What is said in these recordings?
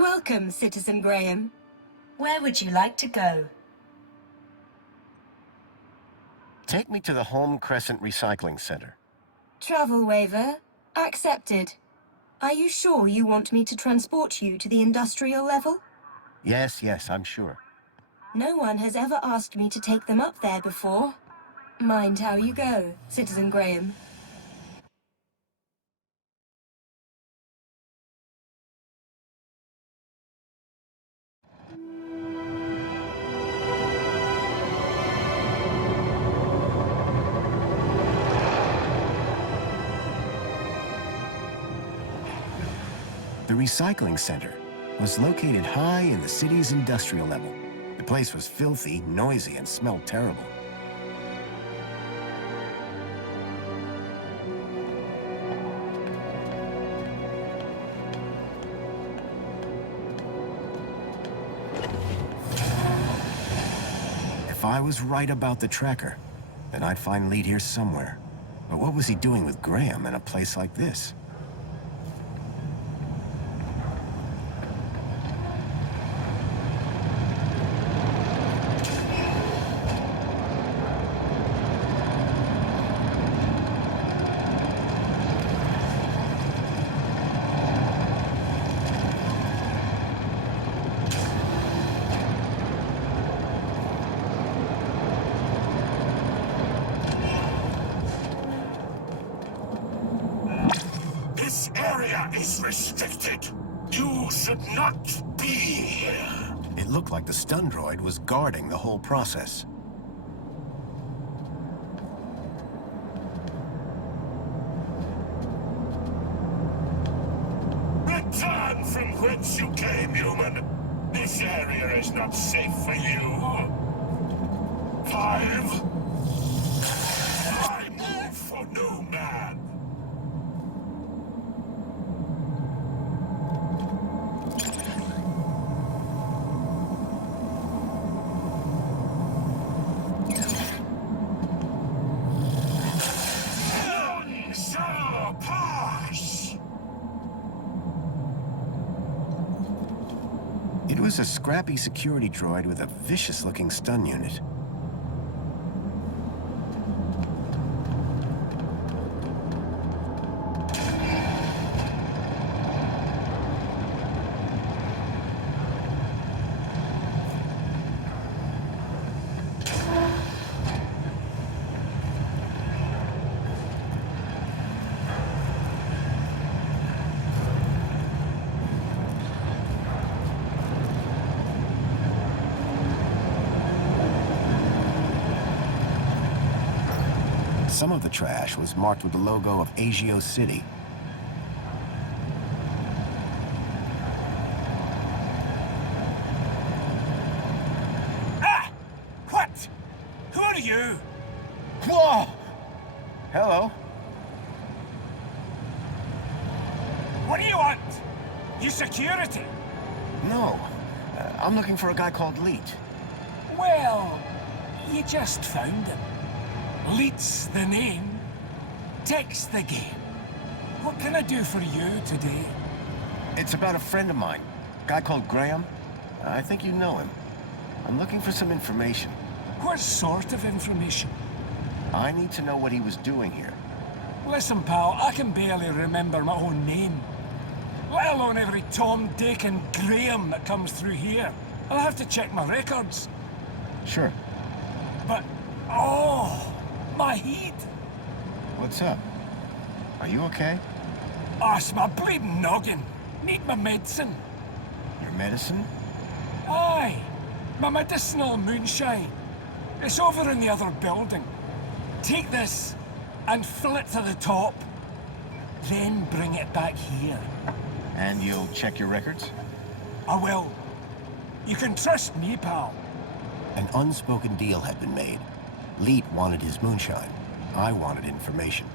Welcome, Citizen Graham. Where would you like to go? Take me to the Home Crescent Recycling Center. Travel waiver accepted. Are you sure you want me to transport you to the industrial level? Yes, I'm sure. No one has ever asked me to take them up there before. Mind how you go, Citizen Graham. The recycling center was located high in the city's industrial level. The place was filthy, noisy, and smelled terrible. If I was right about the tracker, then I'd find Lead here somewhere. But what was he doing with Graham in a place like this? Is restricted. You should not be here. It looked like the stun droid was guarding the whole process. Return from whence you came, human. This area is not safe for you. 5. I move for no man. It was a scrappy security droid with a vicious-looking stun unit. Some of the trash was marked with the logo of Agio City. Ah! What? Who are you? Whoa! Hello. What do you want? You security? No. I'm looking for a guy called Leet. Well, you just found him. Leet's the name. Tech's the game. What can I do for you today? It's about a friend of mine. A guy called Graham. I think you know him. I'm looking for some information. What sort of information? I need to know what he was doing here. Listen, pal, I can barely remember my own name. Let alone every Tom, Dick and Graham that comes through here. I'll have to check my records. Sure. But, oh, my head. What's up? Are you okay? Oh, it's my bleeding noggin. Need my medicine. Your medicine? Aye, my medicinal moonshine. It's over in the other building. Take this and fill it to the top. Then bring it back here. And you'll check your records? I will. You can trust me, pal. An unspoken deal had been made. Leet wanted his moonshine. I wanted information.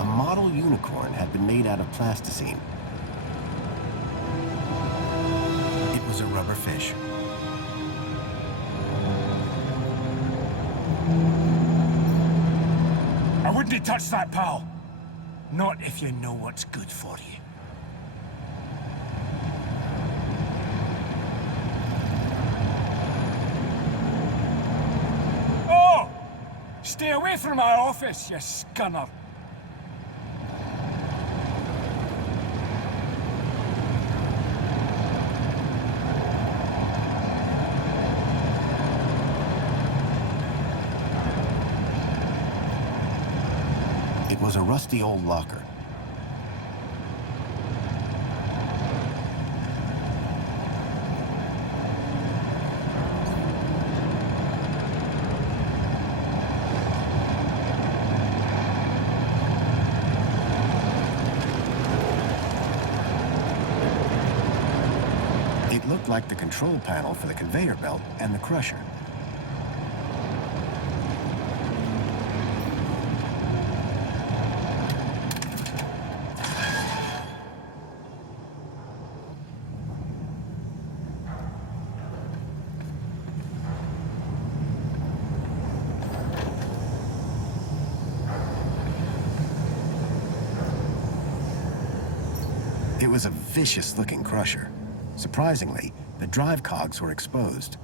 A model unicorn had been made out of plasticine. It was a rubber fish. wouldn't touch that, pal. Not if you know what's good for you. Oh! Stay away from my office, you scunner. It was a rusty old locker. It looked like the control panel for the conveyor belt and the crusher. It was a vicious-looking crusher. Surprisingly, the drive cogs were exposed.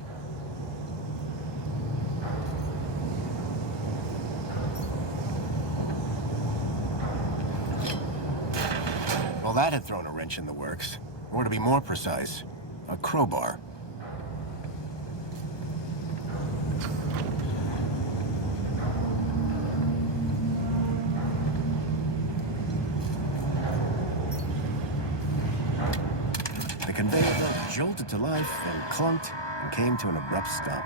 Well, that had thrown a wrench in the works. Or to be more precise, a crowbar. The conveyor belt jolted to life, then clunked, and came to an abrupt stop.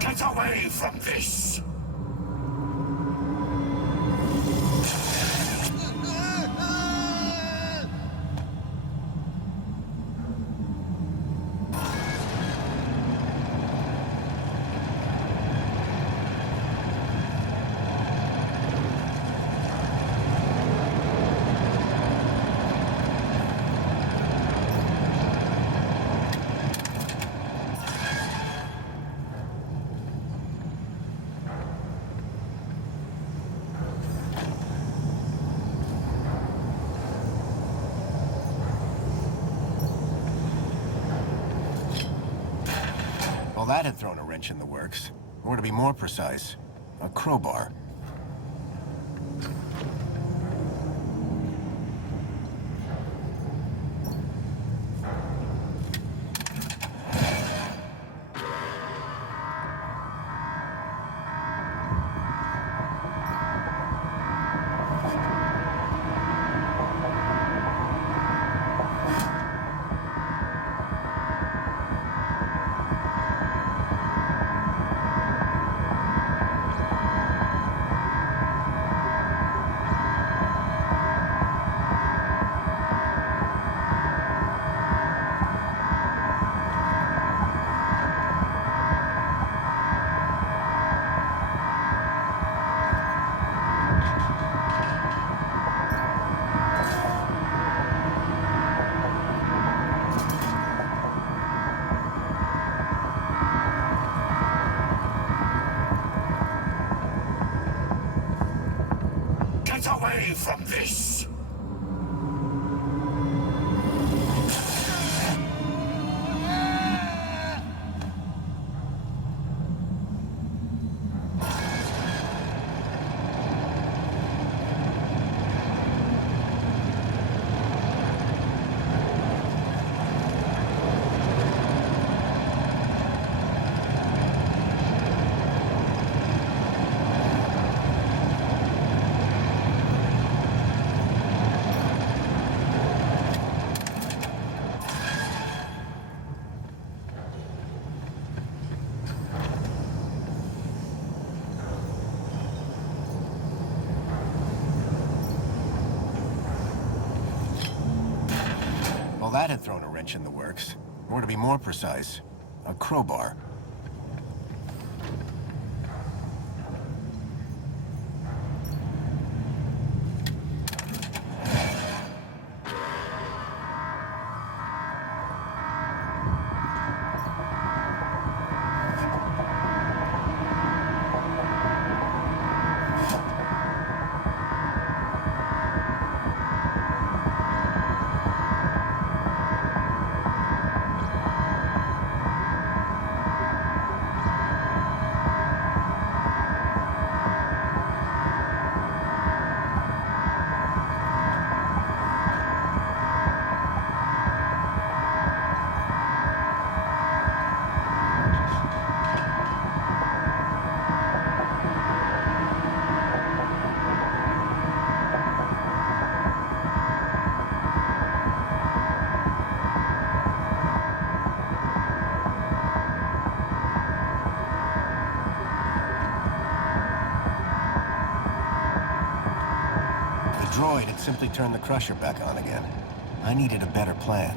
Get away from this! Well, that had thrown a wrench in the works. Or to be more precise, a crowbar. Get away from this! Well, that had thrown a wrench in the works. Or to be more precise, a crowbar. droid had simply turned the crusher back on again. I needed a better plan.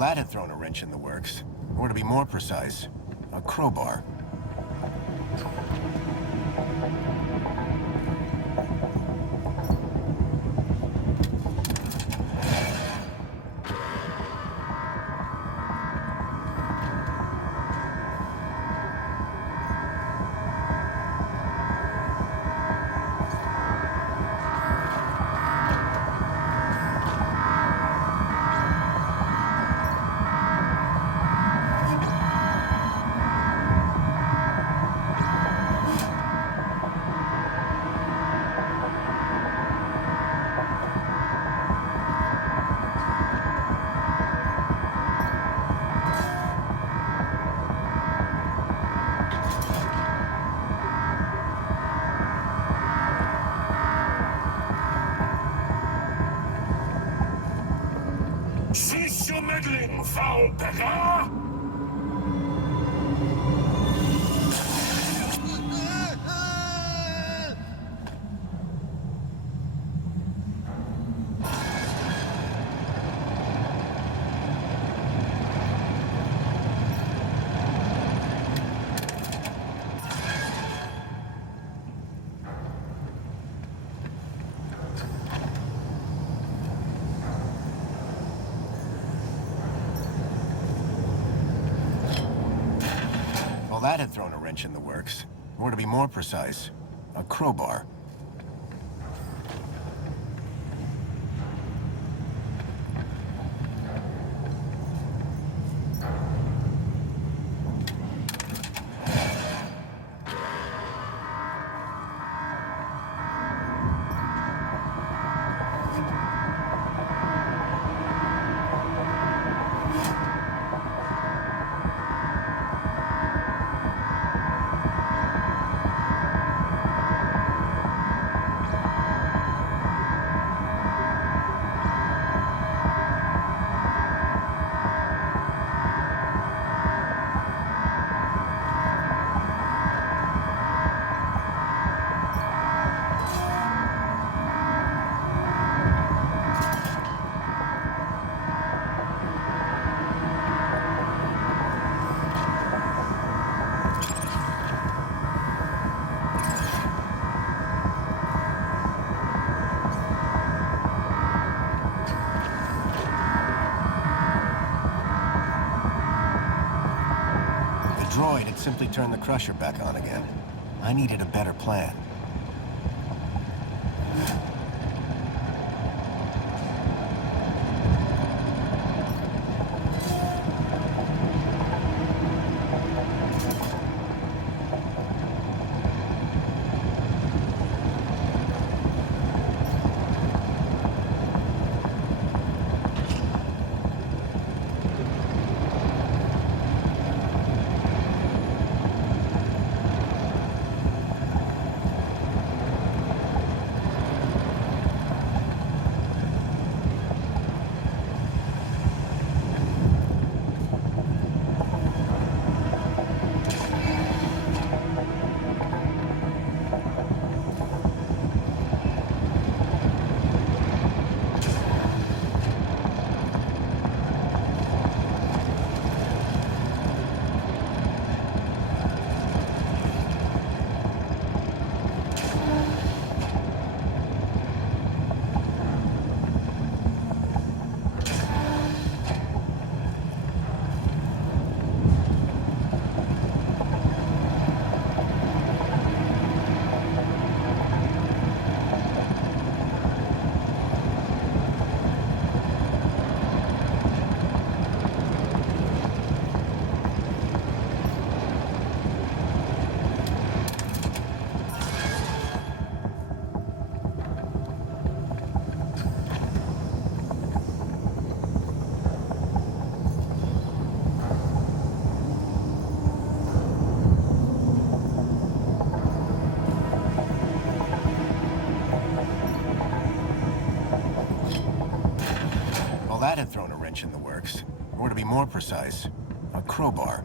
That had thrown a wrench in the works, or to be more precise, a crowbar. Meddling, foul beggar! That had thrown a wrench in the works, or to be more precise, a crowbar. Droid had simply turned the crusher back on again. I needed a better plan. had thrown a wrench in the works, or to be more precise, a crowbar.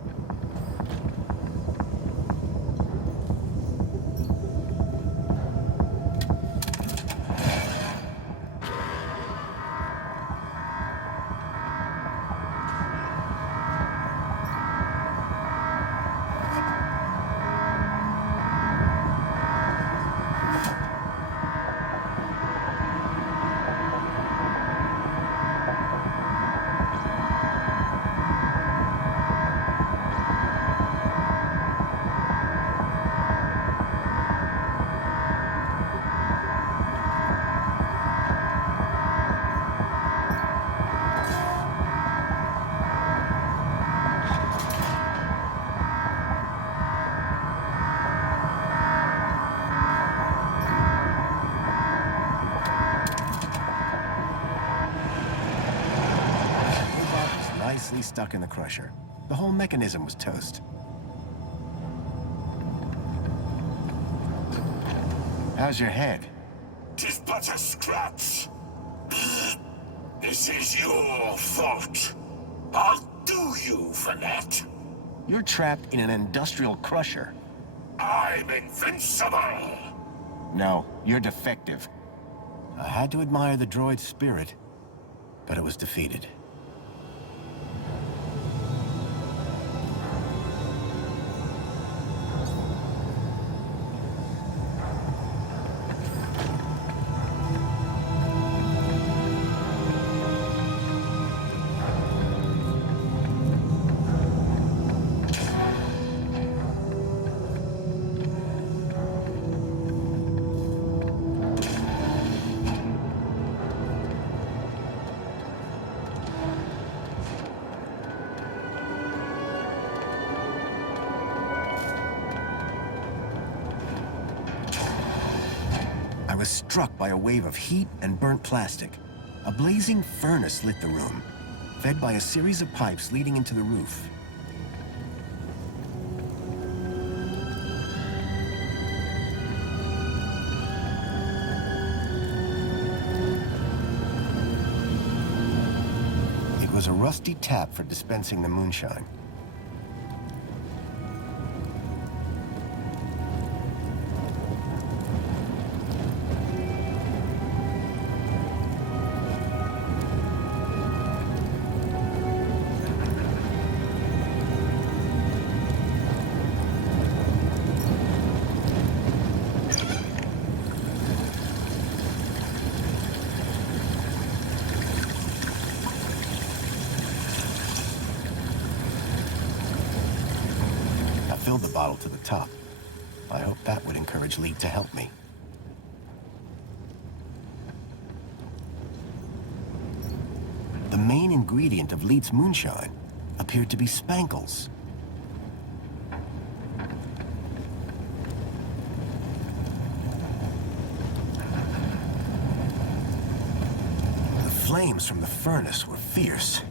Stuck in the crusher. The whole mechanism was toast. How's your head? 'Tis but a scratch. This is your fault. I'll do you for that. You're trapped in an industrial crusher. I'm invincible. No, you're defective. I had to admire the droid's spirit, but it was defeated. I was struck by a wave of heat and burnt plastic. A blazing furnace lit the room, fed by a series of pipes leading into the roof. It was a rusty tap for dispensing the moonshine. Filled the bottle to the top. I hope that would encourage Lee to help me. The main ingredient of Leet's moonshine appeared to be spankles. The flames from the furnace were fierce.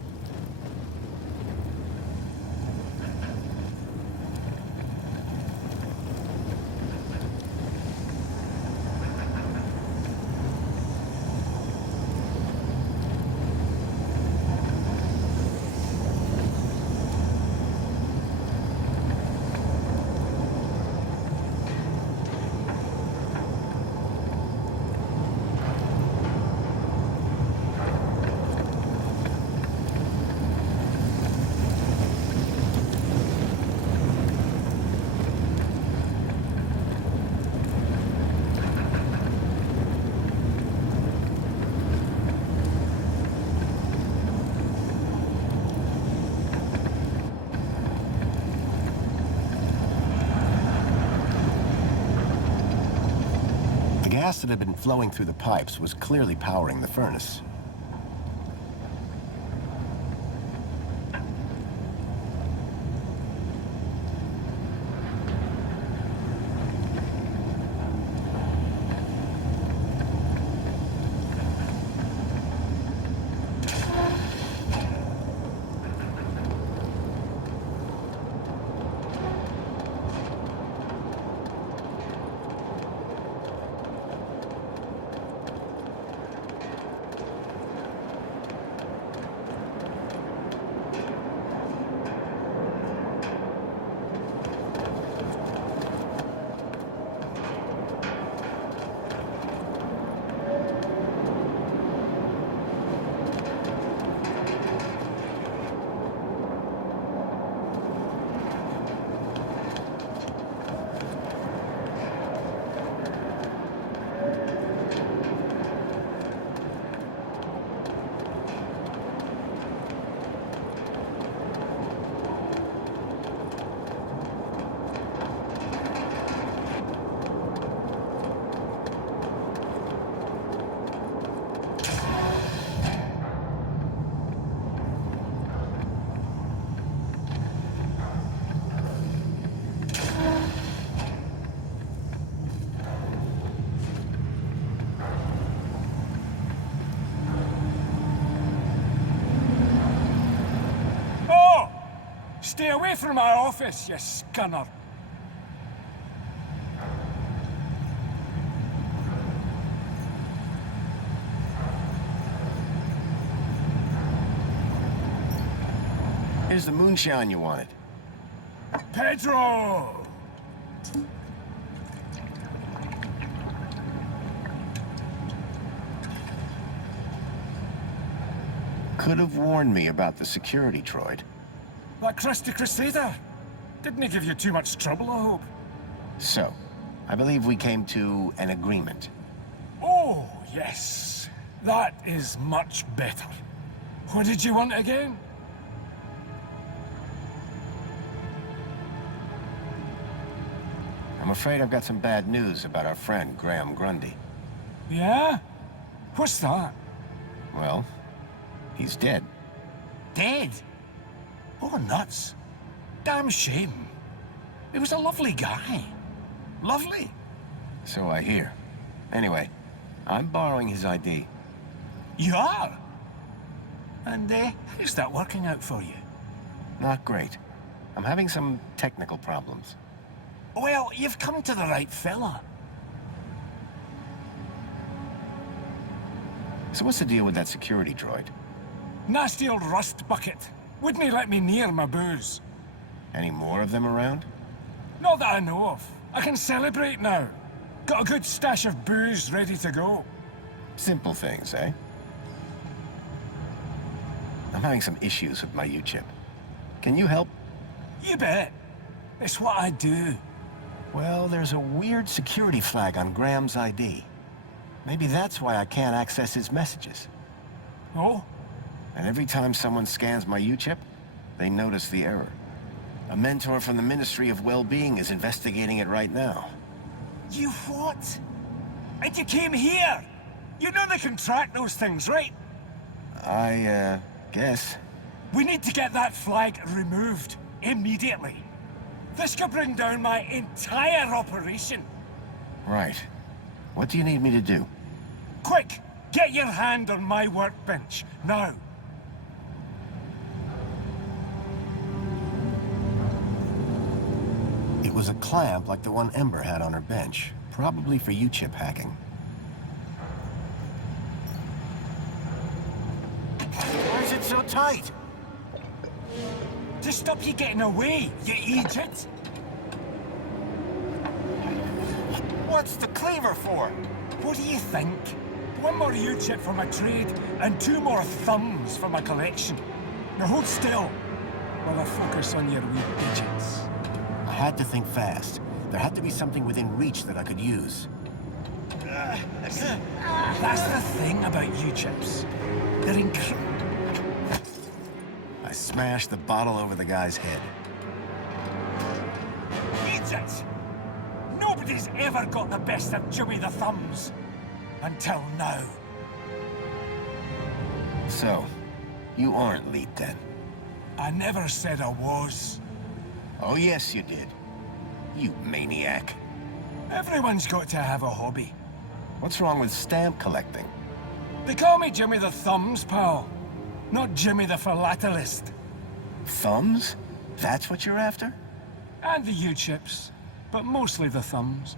The gas that had been flowing through the pipes was clearly powering the furnace. Stay away from my office, you scunner. Here's the moonshine you wanted. Pedro! Could have warned me about the security droid. That crusty crusader. Didn't he give you too much trouble, I hope? So, I believe we came to an agreement. Oh, yes. That is much better. What did you want again? I'm afraid I've got some bad news about our friend, Graham Grundy. Yeah? What's that? Well, he's dead. Dead? Oh, nuts. Damn shame. He was a lovely guy. Lovely. So I hear. Anyway, I'm borrowing his ID. You are? And, how's that working out for you? Not great. I'm having some technical problems. Well, you've come to the right fella. So what's the deal with that security droid? Nasty old rust bucket. Wouldn't he let me near my booze? Any more of them around? Not that I know of. I can celebrate now. Got a good stash of booze ready to go. Simple things, eh? I'm having some issues with my U-chip. Can you help? You bet. It's what I do. Well, there's a weird security flag on Graham's ID. Maybe that's why I can't access his messages. Oh? And every time someone scans my U-chip, they notice the error. A mentor from the Ministry of Well-Being is investigating it right now. You what? And you came here? You know they can track those things, right? I, guess. We need to get that flag removed. Immediately. This could bring down my entire operation. Right. What do you need me to do? Quick! Get your hand on my workbench, now. It was a clamp like the one Ember had on her bench, probably for U-chip hacking. Why is it so tight? To stop you getting away, you idiot! What's the cleaver for? What do you think? One more U-chip for my trade, and 2 more thumbs for my collection. Now hold still, while I focus on your wee digits. I had to think fast. There had to be something within reach that I could use. That's the thing about U-chips. They're incredible. I smashed the bottle over the guy's head. Idiot! Nobody's ever got the best of Jimmy the Thumbs. Until now. So, you aren't lead then? I never said I was. Oh yes, you did. You maniac. Everyone's got to have a hobby. What's wrong with stamp collecting? They call me Jimmy the Thumbs, pal. Not Jimmy the Philatelist. Thumbs? That's what you're after? And the U-chips, but mostly the thumbs.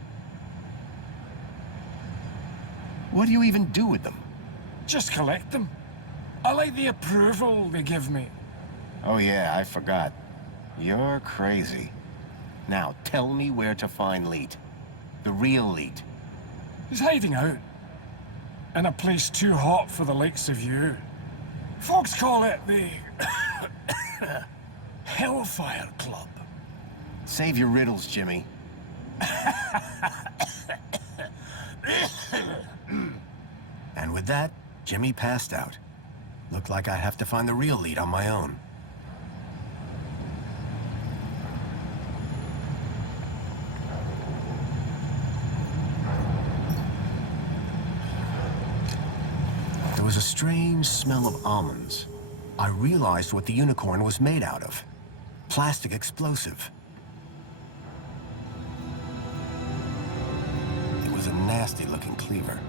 What do you even do with them? Just collect them. I like the approval they give me. Oh yeah, I forgot. You're crazy. Now, tell me where to find Leet. The real Leet. He's hiding out. In a place too hot for the likes of you. Folks call it the... Hellfire Club. Save your riddles, Jimmy. And with that, Jimmy passed out. Looked like I'd have to find the real Leet on my own. There was a strange smell of almonds. I realized what the unicorn was made out of. Plastic explosive. It was a nasty-looking cleaver.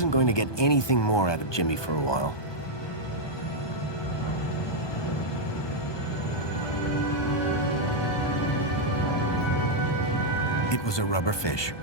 wasn't going to get anything more out of Jimmy for a while. It was a rubber fish.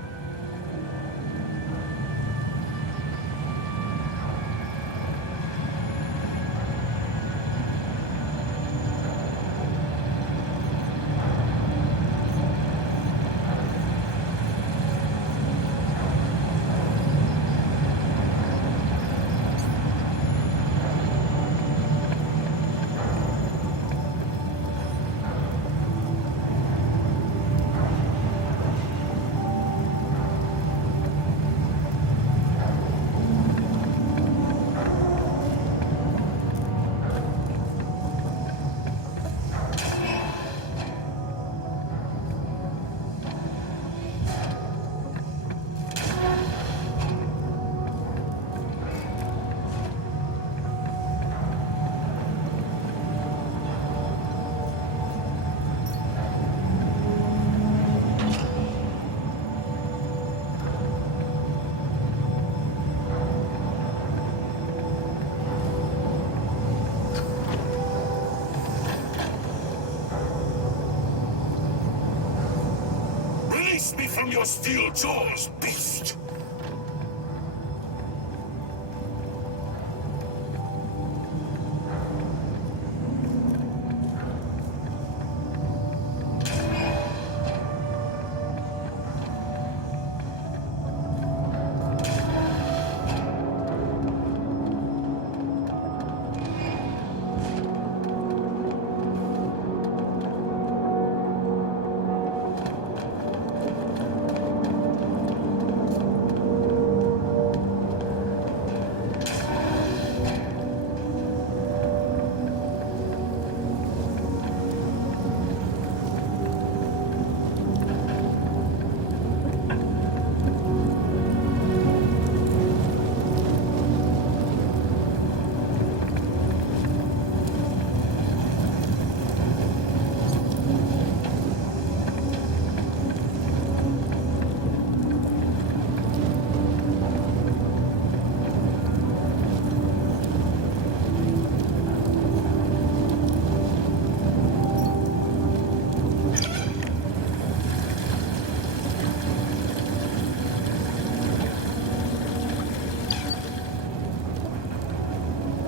Release me from your steel jaws, beast!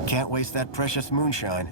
Can't waste that precious moonshine.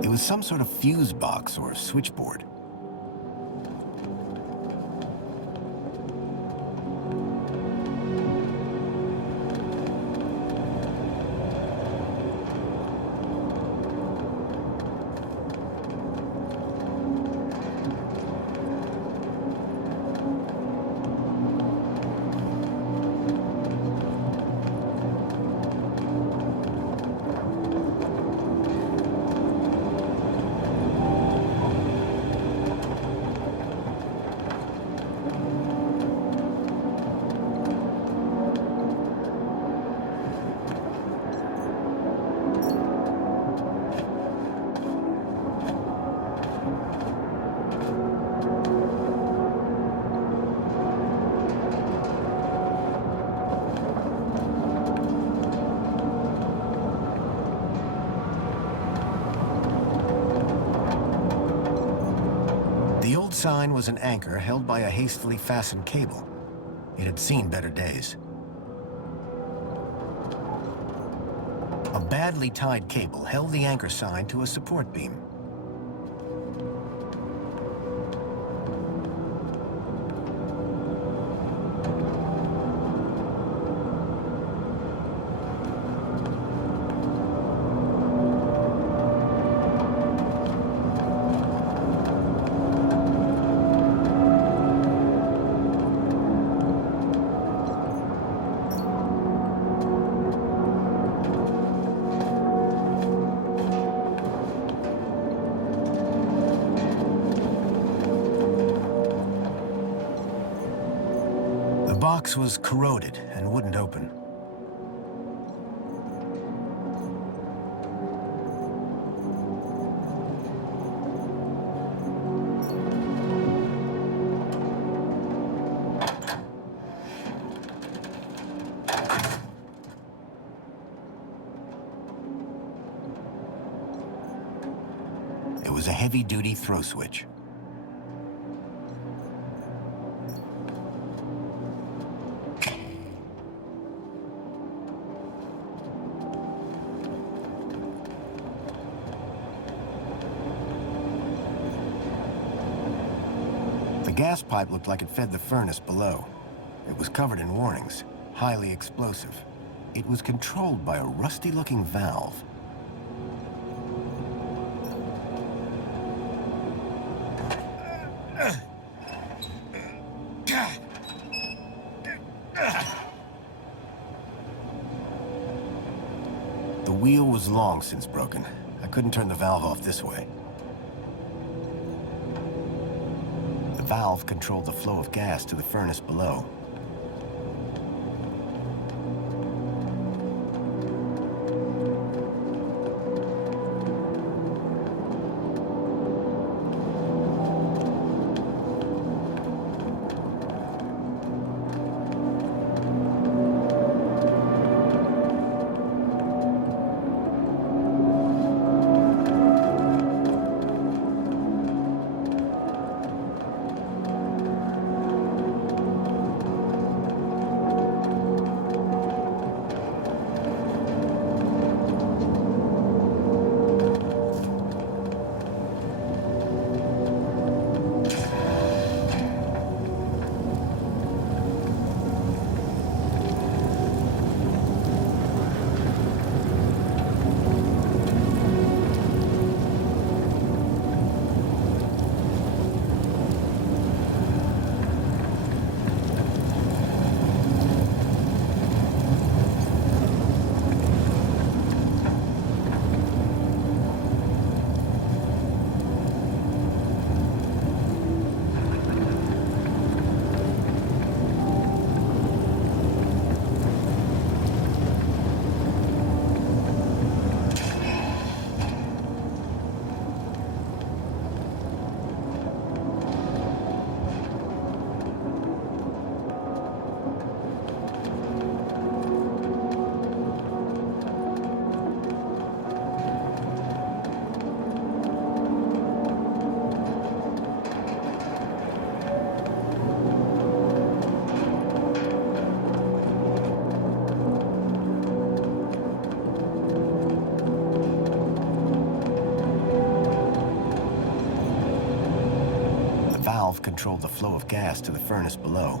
It was some sort of fuse box or switchboard. sign was an anchor held by a hastily fastened cable. It had seen better days. A badly tied cable held the anchor sign to a support beam. The box was corroded and wouldn't open. It was a heavy-duty throw switch. The gas pipe looked like it fed the furnace below. It was covered in warnings, highly explosive. It was controlled by a rusty-looking valve. The wheel was long since broken. I couldn't turn the valve off this way. The valve controlled the flow of gas to the furnace below. Controlled the flow of gas to the furnace below.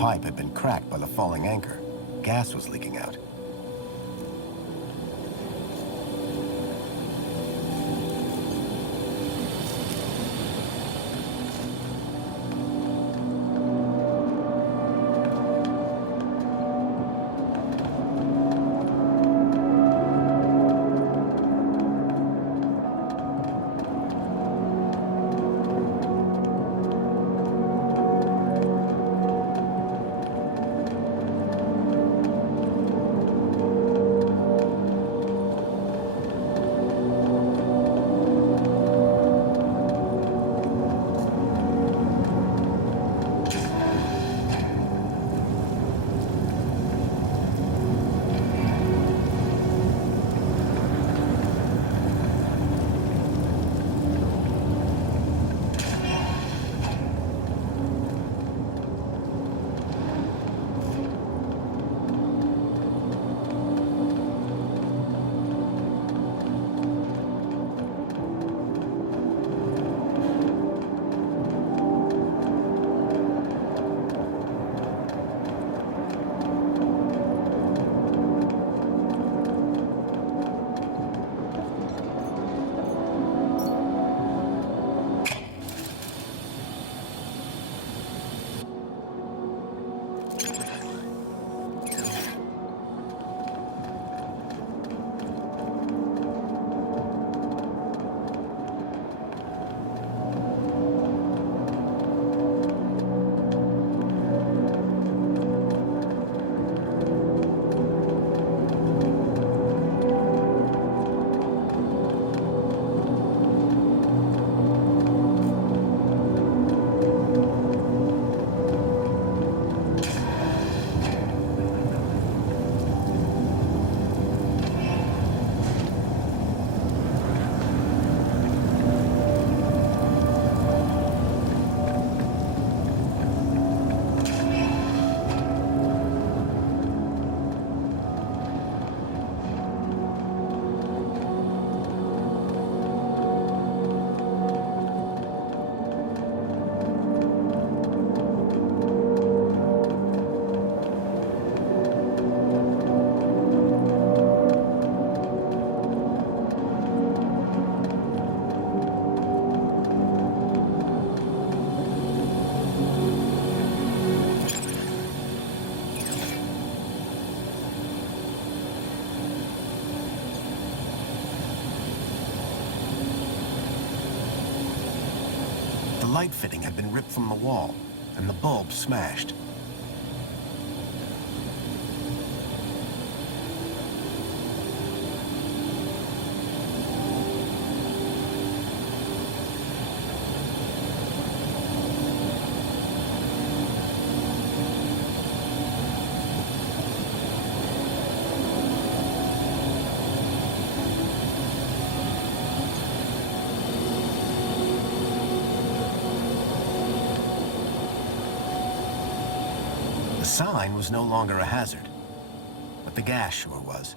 pipe had been cracked by the falling anchor. Gas was leaking out. The light fitting had been ripped from the wall, and the bulb smashed. The sign was no longer a hazard, but the gas sure was.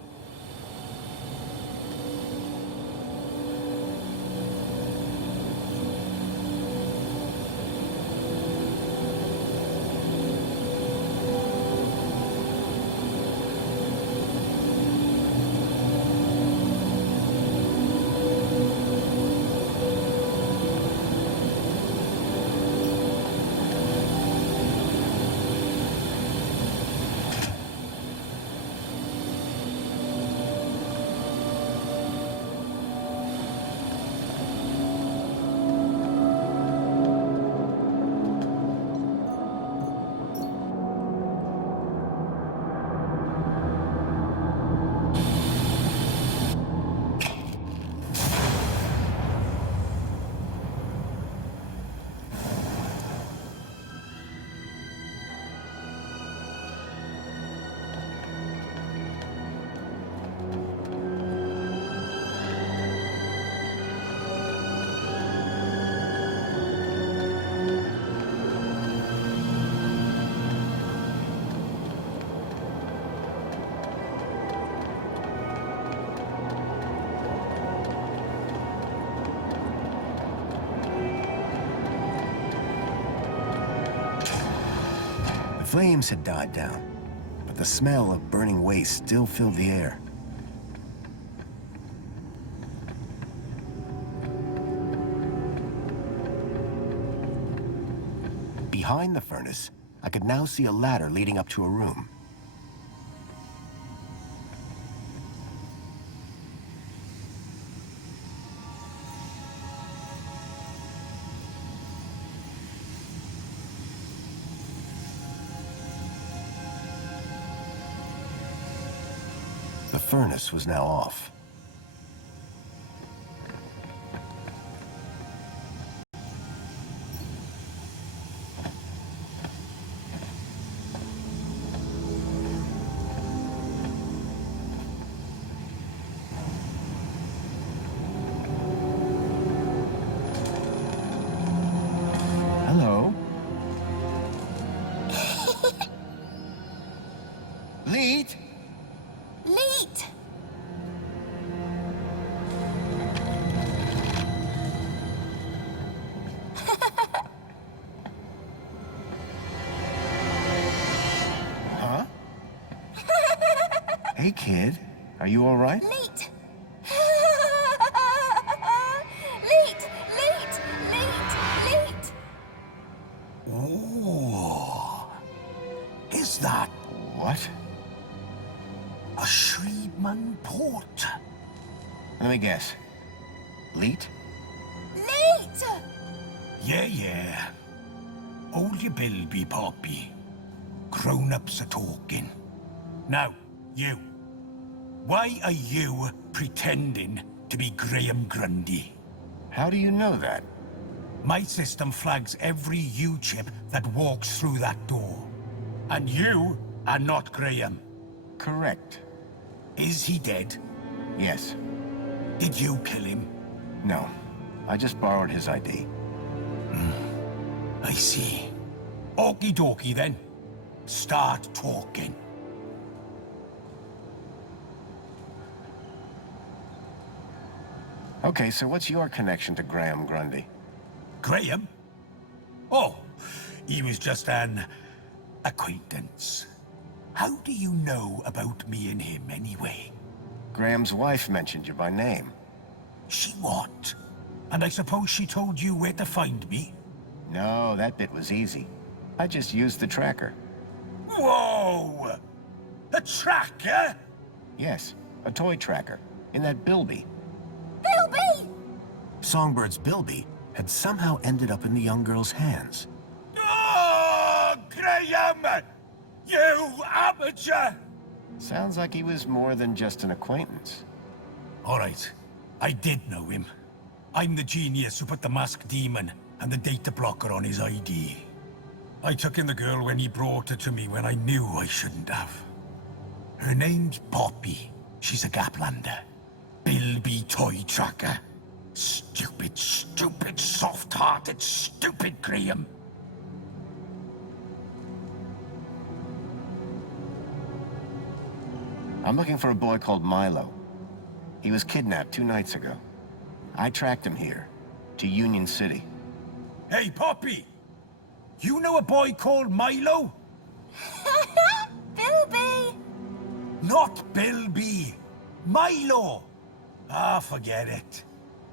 flames had died down, but the smell of burning waste still filled the air. Behind the furnace, I could now see a ladder leading up to a room. The furnace was now off. Hello? Lead? Leet! Huh? Hey, kid. Are you all right? Leet! Leet! Leet! Leet! Leet! Oh, is that What? a Shreedman port? Let me guess. Leet? Leet! Yeah. Hold your bilby, Poppy. Grown-ups are talking. Now, you. Why are you pretending to be Graham Grundy? How do you know that? My system flags every U-chip that walks through that door. And you are not Graham. Correct. Is he dead? Yes. Did you kill him? No. I just borrowed his ID. I see. Okie dokie then. Start talking. Okay, so what's your connection to Graham Grundy? Graham? Oh, he was just an acquaintance. How do you know about me and him anyway? Graham's wife mentioned you by name. She what? And I suppose she told you where to find me? No, that bit was easy. I just used the tracker. Whoa! A tracker? Yes, a toy tracker. In that bilby. Bilby! Songbird's bilby had somehow ended up in the young girl's hands. Oh, Graham! You amateur! Sounds like he was more than just an acquaintance. All right, I did know him. I'm the genius who put the masked demon and the data blocker on his ID. I took in the girl when he brought her to me when I knew I shouldn't have. Her name's Poppy. She's a Gaplander. Bilby toy tracker. Stupid, soft-hearted, stupid Graham. I'm looking for a boy called Milo. He was kidnapped 2 nights ago. I tracked him here, to Union-City. Hey, Poppy! You know a boy called Milo? Bilby! Not Bilby. Milo! Ah, forget it.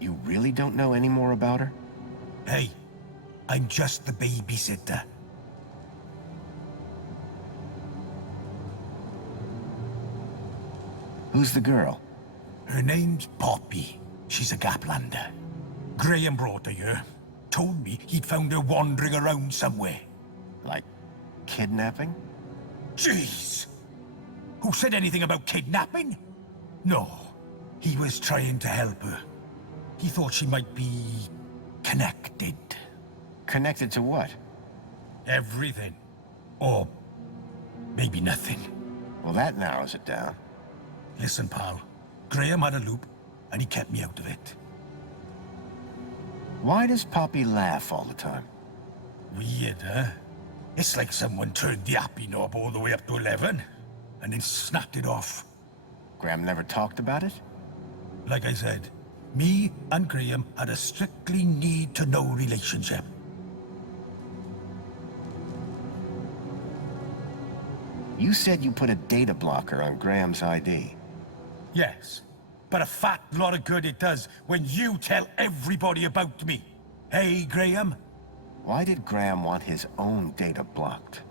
You really don't know any more about her? Hey, I'm just the babysitter. Who's the girl? Her name's Poppy. She's a Gaplander. Graham brought her here. Told me he'd found her wandering around somewhere. Like, kidnapping? Jeez! Who said anything about kidnapping? No, he was trying to help her. He thought she might be connected. Connected to what? Everything. Or maybe nothing. Well, that narrows it down. Listen, pal. Graham had a loop, and he kept me out of it. Why does Poppy laugh all the time? Weird, huh? It's like someone turned the happy knob all the way up to 11, and then snapped it off. Graham never talked about it? Like I said, me and Graham had a strictly need-to-know relationship. You said you put a data blocker on Graham's ID. Yes, but a fat lot of good it does when you tell everybody about me. Hey, Graham? Why did Graham want his own data blocked?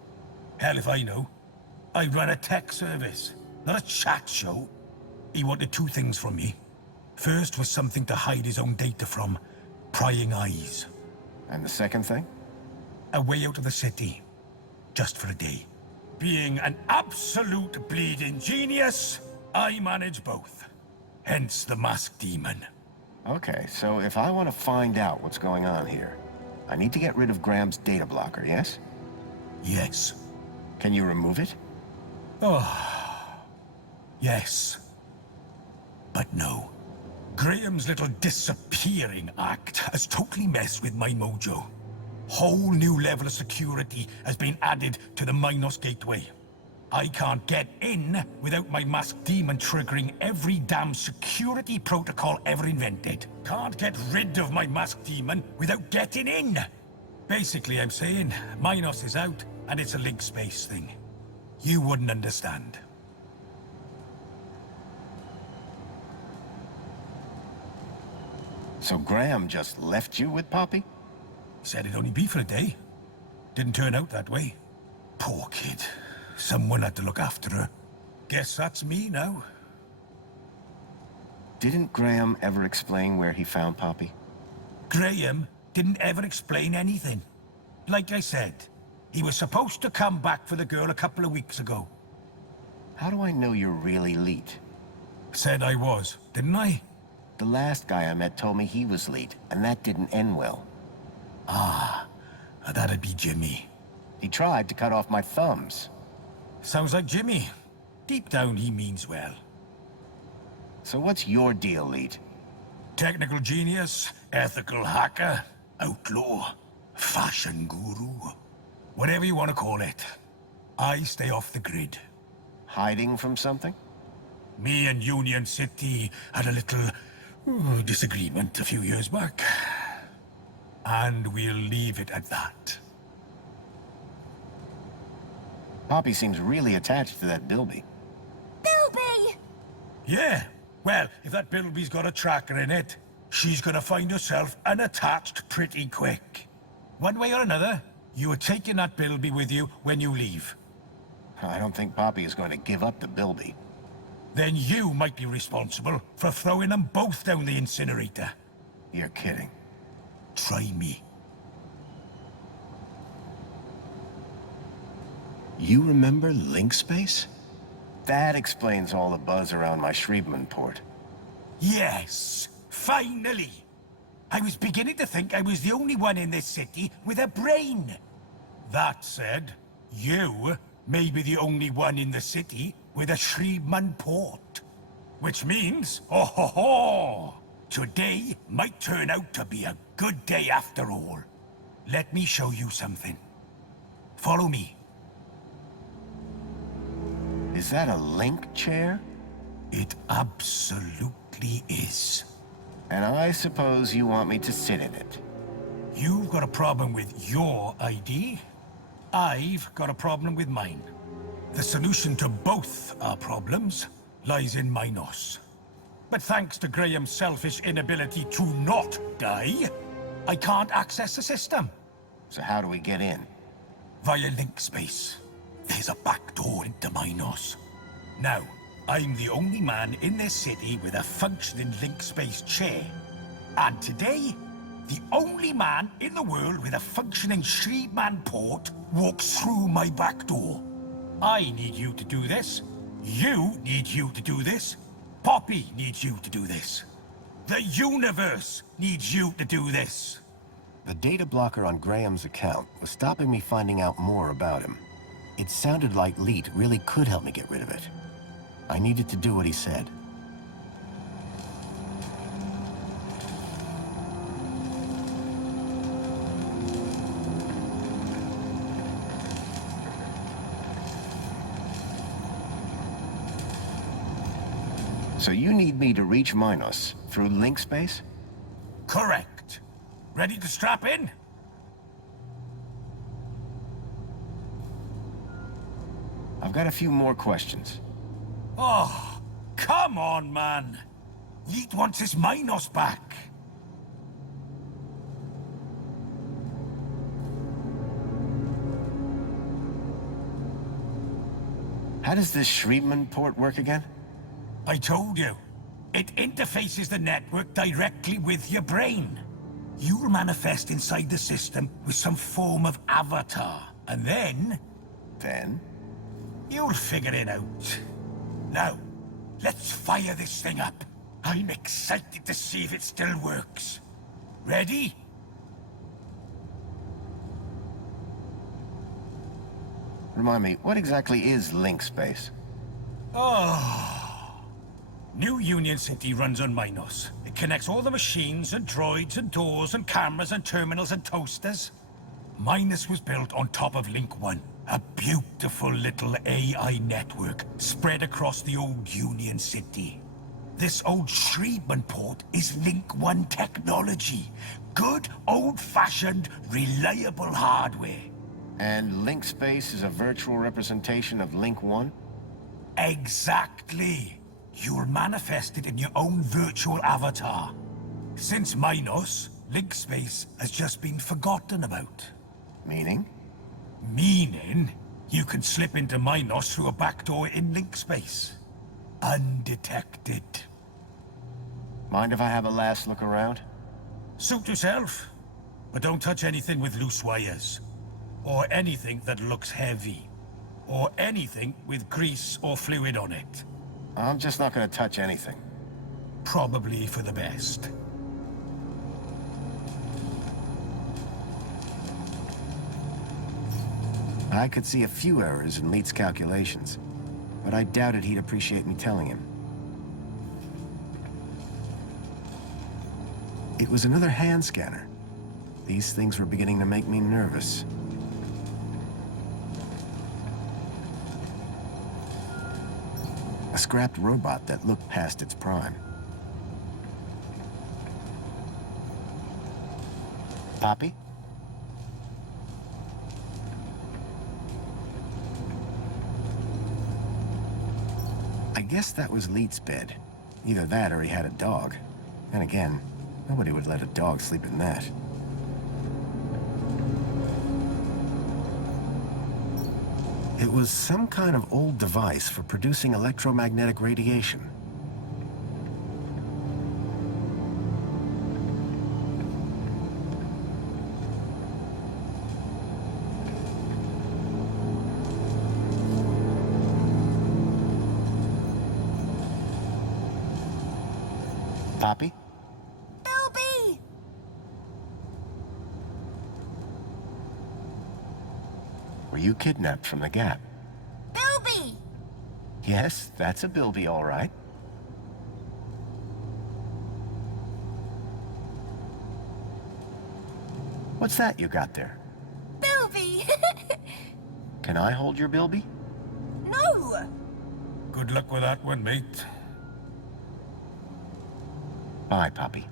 Hell if I know. I run a tech service, not a chat show. He wanted two things from me. First was something to hide his own data from. Prying eyes. And the second thing? A way out of the city. Just for a day. Being an absolute bleeding genius, I manage both. Hence the masked demon. Okay, so if I want to find out what's going on here, I need to get rid of Graham's data blocker, yes? Yes. Can you remove it? Oh. Yes. But no. Graham's little disappearing act has totally messed with my mojo. Whole new level of security has been added to the Minos gateway. I can't get in without my masked demon triggering every damn security protocol ever invented. Can't get rid of my masked demon without getting in. Basically, I'm saying Minos is out and it's a link space thing. You wouldn't understand. So Graham just left you with Poppy? Said it'd only be for a day. Didn't turn out that way. Poor kid. Someone had to look after her. Guess that's me now. Didn't Graham ever explain where he found Poppy? Graham didn't ever explain anything. Like I said, he was supposed to come back for the girl a couple of weeks ago. How do I know you're really Leet? Said I was, didn't I? The last guy I met told me he was Leet, and that didn't end well. Ah, that'd be Jimmy. He tried to cut off my thumbs. Sounds like Jimmy. Deep down, he means well. So what's your deal, Leet? Technical genius, ethical hacker, outlaw, fashion guru. Whatever you want to call it. I stay off the grid. Hiding from something? Me and Union-siti had a little disagreement a few years back. And we'll leave it at that. Poppy seems really attached to that Bilby. Bilby! Yeah, well, if that Bilby's got a tracker in it, she's gonna find herself unattached pretty quick. One way or another, you are taking that Bilby with you when you leave. I don't think Poppy is going to give up the Bilby. Then you might be responsible for throwing them both down the incinerator. You're kidding. Try me. You remember link space? That explains all the buzz around my Shriebman port. Yes, finally! I was beginning to think I was the only one in this city with a brain. That said, you may be the only one in the city with a Shriebman port. Which means, oh ho ho! Today might turn out to be a good day after all. Let me show you something. Follow me. Is that a link chair? It absolutely is. And I suppose you want me to sit in it. You've got a problem with your ID. I've got a problem with mine. The solution to both our problems lies in Minos. But thanks to Graham's selfish inability to not die, I can't access the system. So how do we get in? Via link space. There's a back door into Minos. Now, I'm the only man in this city with a functioning link space chair. And today, the only man in the world with a functioning Shriebman port walks through my back door. I need you to do this. You need you to do this. Poppy needs you to do this. The universe needs you to do this. The data blocker on Graham's account was stopping me finding out more about him. It sounded like Leet really could help me get rid of it. I needed to do what he said. So you need me to reach Minos through link space? Correct. Ready to strap in? I've got a few more questions. Oh, come on, man. Yeet wants his Minos back. How does this Shriepman port work again? I told you. It interfaces the network directly with your brain. You'll manifest inside the system with some form of avatar, and then... Then? You'll figure it out. Now, let's fire this thing up. I'm excited to see if it still works. Ready? Remind me, what exactly is link space? Oh. New Union-siti runs on Minos. It connects all the machines and droids and doors and cameras and terminals and toasters. Minos was built on top of Link 1. A beautiful little AI network spread across the old Union-siti. This old Shriepman port is Link 1 technology. Good, old-fashioned, reliable hardware. And link space is a virtual representation of Link 1? Exactly. You'll manifest it in your own virtual avatar. Since Minos, link space has just been forgotten about. Meaning? Meaning, you can slip into Minos through a backdoor in link space. Undetected. Mind if I have a last look around? Suit yourself. But don't touch anything with loose wires. Or anything that looks heavy. Or anything with grease or fluid on it. I'm just not gonna touch anything. Probably for the best. I could see a few errors in Leet's calculations, but I doubted he'd appreciate me telling him. It was another hand scanner. These things were beginning to make me nervous. A scrapped robot that looked past its prime. Poppy? I guess that was Leet's bed. Either that or he had a dog. And again, nobody would let a dog sleep in that. It was some kind of old device for producing electromagnetic radiation. Poppy? Bilby! Were you kidnapped from the Gap? Bilby! Yes, that's a Bilby, all right. What's that you got there? Bilby! Can I hold your Bilby? No! Good luck with that one, mate. Bye, Poppy.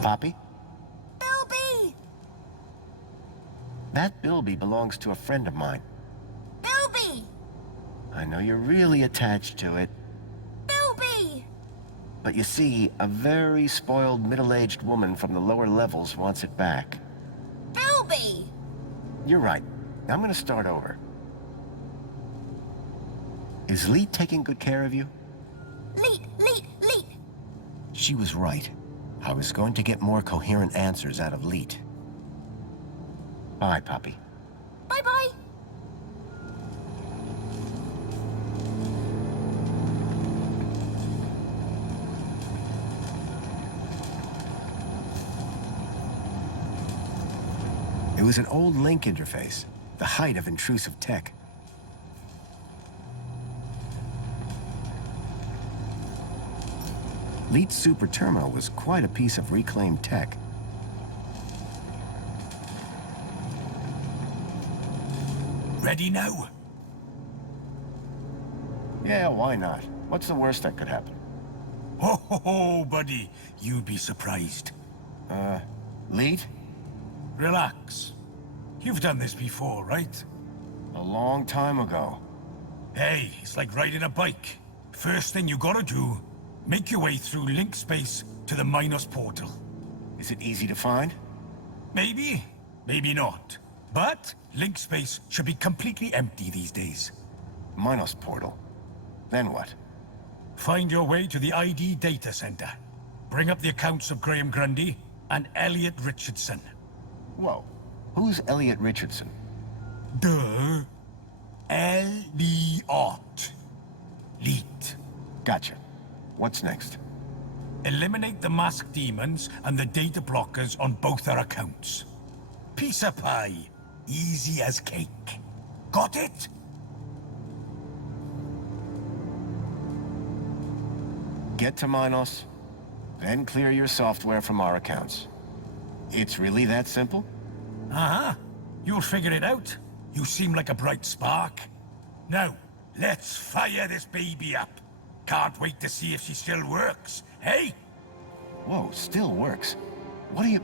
Poppy? Bilby! That Bilby belongs to a friend of mine. Bilby! I know you're really attached to it. But you see, a very spoiled middle-aged woman from the lower levels wants it back. Albie! You're right. I'm gonna start over. Is Lee taking good care of you? Leet! She was right. I was going to get more coherent answers out of Leet. Bye, Poppy. Bye-bye! It was an old link interface, the height of intrusive tech. Leet's super terminal was quite a piece of reclaimed tech. Ready now? Yeah, why not? What's the worst that could happen? Ho ho ho, buddy. You'd be surprised. Leet? Relax. You've done this before, right? A long time ago. Hey, it's like riding a bike. First thing you gotta do, make your way through link space to the Minos portal. Is it easy to find? Maybe, maybe not. But link space should be completely empty these days. Minos portal. Then what? Find your way to the ID data center. Bring up the accounts of Graham Grundy and Elliot Richardson. Whoa. Who's Elliot Richardson? Duh. Elliot. Leet. Gotcha. What's next? Eliminate the masked demons and the data blockers on both our accounts. Piece of pie. Easy as cake. Got it? Get to Minos, then clear your software from our accounts. It's really that simple? Uh-huh. You'll figure it out. You seem like a bright spark. Now, let's fire this baby up. Can't wait to see if she still works, hey? Whoa, still works. What do you...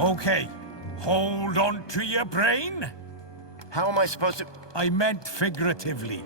Okay, hold on to your brain. How am I supposed to... I meant figuratively.